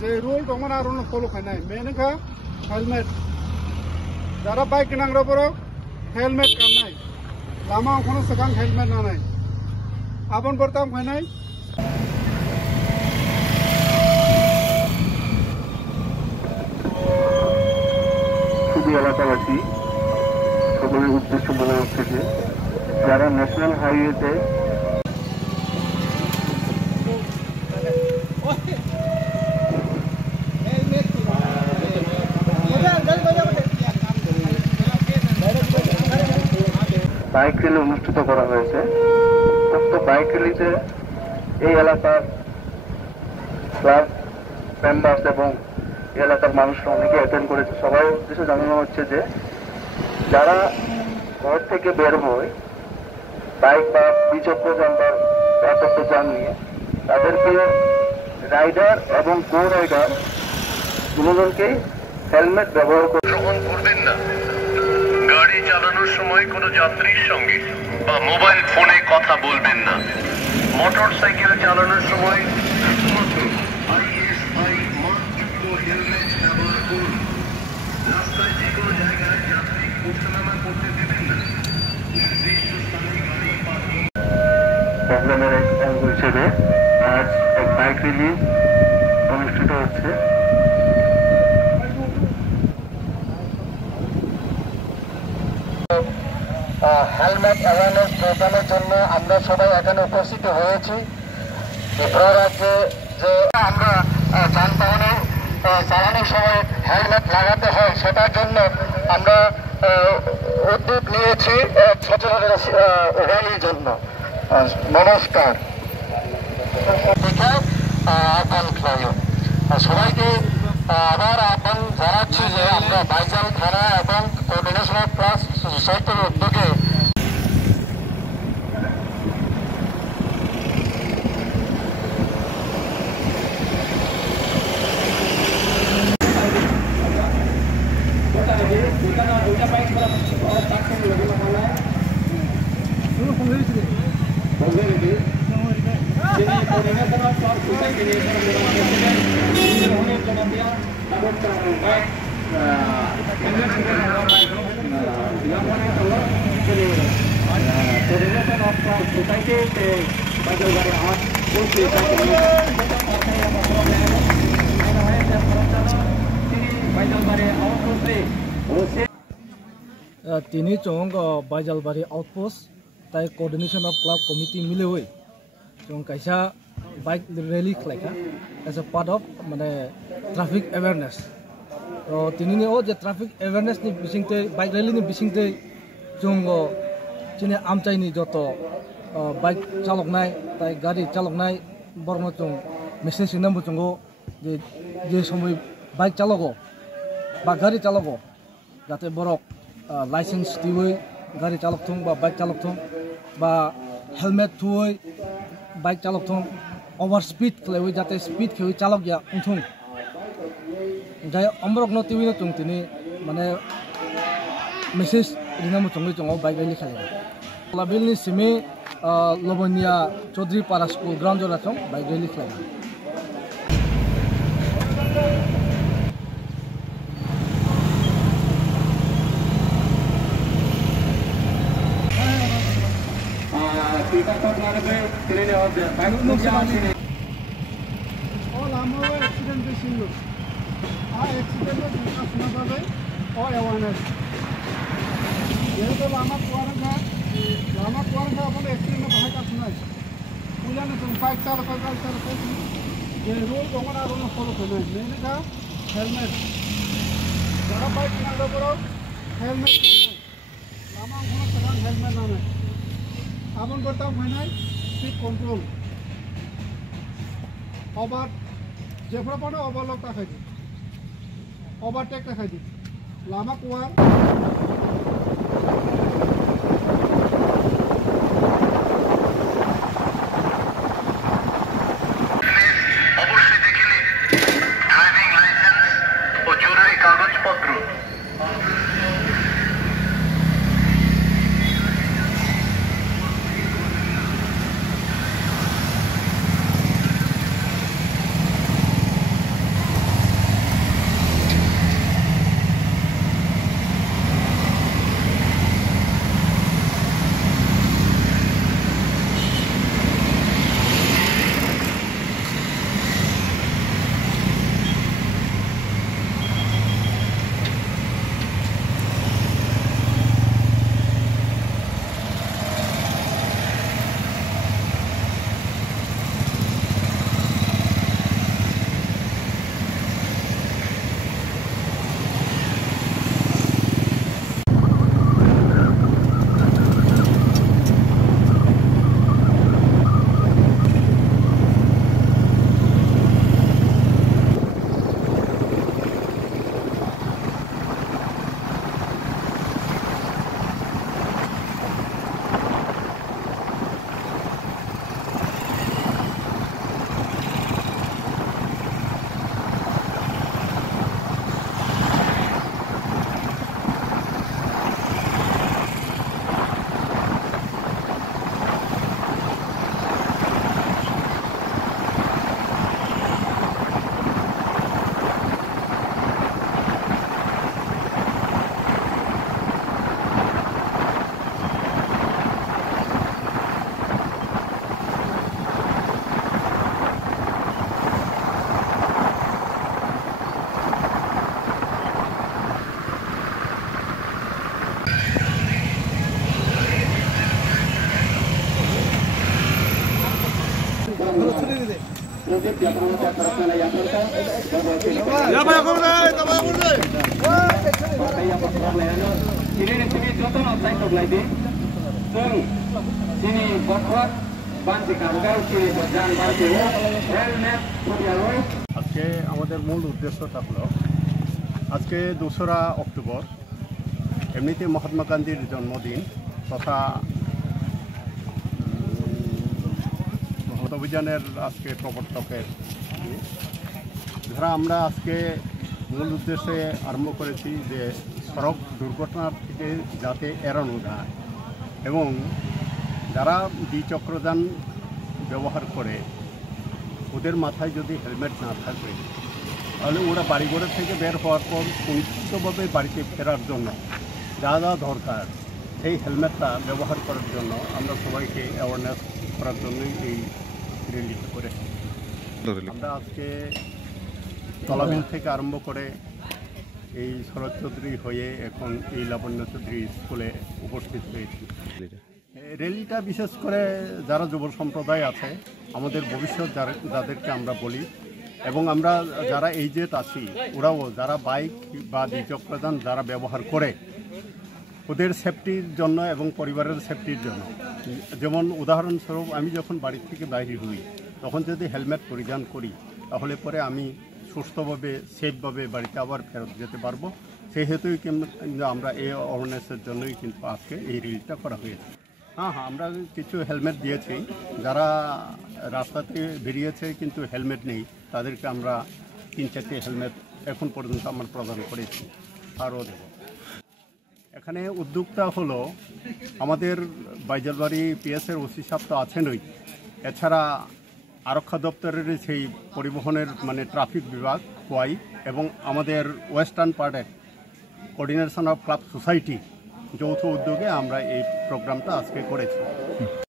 যে রুল তখন আর ফলো খাই নাই মেন হেলমেট যারা বাইক কিনাংরা পর হেলমেট কান নাই লামা ওখানে সেখান হেলমেট না নাই আপন করতাম খাই নাই শুধু এলাকাবাসী সকলের উদ্দেশ্য বলা হচ্ছে যে যারা ন্যাশনাল হাইওয়েতে বাইক র্যালি অনুষ্ঠিত করা হয়েছে। উক্ত বাইক র্যালিতে এই এলাকার ক্লাব মেম্বার্স এবং এলাকার মানুষরা অনেকে অ্যাটেন্ড করেছে। সবাই উদ্দেশ্যে জানানো হচ্ছে যে যারা ঘর থেকে বের হয় বাইক বা দ্বিচক্র যান বা চারচক্র যান নিয়ে তাদেরকে রাইডার এবং কো রাইডার দুজনকে হেলমেট ব্যবহার গ্রহণ করবেন না। গাড়ি চালানোর সময় কোনো যাত্রীর সঙ্গে বা মোবাইল ফোনে কথা বলবেন না। মোটর সাইকেল চালানোর সময় শুধুমাত্র ISI মার্কযুক্ত হেলমেট ব্যবহার করুন। রাস্তায় যে কোনো জায়গায় যাত্রী ওঠানামা করতে দেবেন না। নির্দিষ্ট স্থানে গাড়ি পার্কিং প্রোগ্রামের এক অঙ্গ হিসেবে আজ এক বাইক র্যালি অনুষ্ঠিত হচ্ছে। হেলমেট অ্যাওয়ারনেস প্রোগ্রামের জন্য আমরা সবাই এখানে উপস্থিত হয়েছি। ত্রিপুরা রাজ্যে যে আমরা যানবাহনে চালানোর সময় হেলমেট লাগাতে হয় সেটার জন্য আমরা উদ্যোগ নিয়েছি সচেতনতা র্যালির জন্য। নমস্কার। সবাইকে আবার আহ্বান জানাচ্ছি যে আমরা বাইজাল থানা এবং কোঅর্ডিনেশন অফ ক্লাস সোসাইটির উদ্যোগে তিনি চং বাইজালবাড়ি আউটপোস্ট তাই কোঅর্ডিনেশন অফ ক্লাব কমিটি মিলে হই চং কাইসা বাইক র্যালি খাইখা এজ এ পার্ট অফ মানে ট্রাফিক এवेयरनेस তো তিনি ও যে ট্রাফিক এवेयरनेस नि बिसिंते বাইক র্যালি नि बिसिंते जों चिने आमचाइनि যত বাইক চালকনাই তাই গাড়ি চালকনাই বর্ণ চং মেসেজ নাম্বার চঙ্গো যে সময় বাইক চালকো বা গাড়ি চালকো যাতে বরক লাইসেন্স দিবই গাড়ি চালক থং বা বাইক চালক থং বা হেলমেট থুই বাইক চালক থং ওভার স্পিড খেলাই যাতে স্পিড খেয়ে চালক গিয়া উঠুং যাই অম্বরক নতিবি চং তিনি মানে মেসেজ রিনামু চঙ্গই চঙ্গ বাইক র্যালি খালাই লাবিলनि सिमे लबनिया चौधरी पारा स्कुल ग्राउंड जरा चं बाइक र्যালি खाলাই एक्सीडेंट बेसिंग एक्सीडेंट अवेयरनेस যেহেতু লামা কুয়ারঙ্গা আপনার एक्सीडेंट बाहाय का सुनाय पुलियानो जों बाइक चालक गाड़ी चालक जे रुल दङ ना रुल फलो खानाय मेन हेलमेट যারা বাইক কিনাংরা পর হেলমেট কানাই লামা ওখানে সেখান হেলমেট না নাই আপন করতাম খাই স্পিড কন্ট্রোল ওভার যেফরা পড়ে ওভারলক দেখাই দি ওভারটেক দেখাই দি লামা কুয়ার আজকে আমাদের মূল উদ্দেশ্যটা হলো আজকে 2রা অক্টোবর এমনিতে মহাত্মা গান্ধীর জন্মদিন তথা অভিযানের আজকে প্রবর্তকের যারা আমরা আজকে মূল উদ্দেশ্যে আরম্ভ করেছি যে সড়ক দুর্ঘটনার থেকে যাতে এড়ানো যায় এবং যারা দ্বিচক্রযান ব্যবহার করে ওদের মাথায় যদি হেলমেট না থাকবে তাহলে ওরা বাড়িঘর থেকে বের হওয়ার পর সুনিশ্চিতভাবে বাড়িতে ফেরার জন্য যা যা দরকার সেই হেলমেটটা ব্যবহার করার জন্য আমরা সবাইকে অ্যাওয়ারনেস করার জন্যই এই রিলিজ করে আমরা আজকে তলাবিল থেকে আরম্ভ করে এই শরৎ চৌধুরী হয়ে এখন এই লাবণ্য চৌধুরী স্কুলে উপস্থিত হয়েছি। র্যালিটা বিশেষ করে যারা যুব সম্প্রদায় আছে আমাদের ভবিষ্যৎ যাদেরকে আমরা বলি এবং আমরা যারা এইজেড আছি ওরাও যারা বাইক বা দ্বিচক্রযান যারা ব্যবহার করে ওদের সেফটির জন্য এবং পরিবারের সেফটির জন্য। যেমন উদাহরণস্বরূপ আমি যখন বাড়ি থেকে বাইরে হই তখন যদি হেলমেট পরিধান করি তাহলে পরে আমি সুস্থভাবে সেফভাবে বাড়িতে আবার ফেরত যেতে পারবো। সেই হেতুই কিন্তু আমরা এই অ্যাওয়ারনেসের জন্যই কিন্তু আজকে এই রিলটা করা হয়েছে। হ্যাঁ, আমরা কিছু হেলমেট দিয়েছি, যারা রাস্তাতে বেরিয়েছে কিন্তু হেলমেট নেই তাদেরকে আমরা 3-4টি হেলমেট এখন পর্যন্ত আমরা প্রদান করেছি, আরও দেব। এখানে উদ্যোগটা হলো আমাদের বাইজালবাড়ি পিএসের ওসি সাহেব তো আছেনই, এছাড়া আরক্ষা দপ্তরের সেই পরিবহনের মানে ট্রাফিক বিভাগ কোয়াই এবং আমাদের ওয়েস্টার্ন পার্টের কোঅর্ডিনেশন অফ ক্লাব সোসাইটি যৌথ উদ্যোগে আমরা এই প্রোগ্রামটা আজকে করেছি।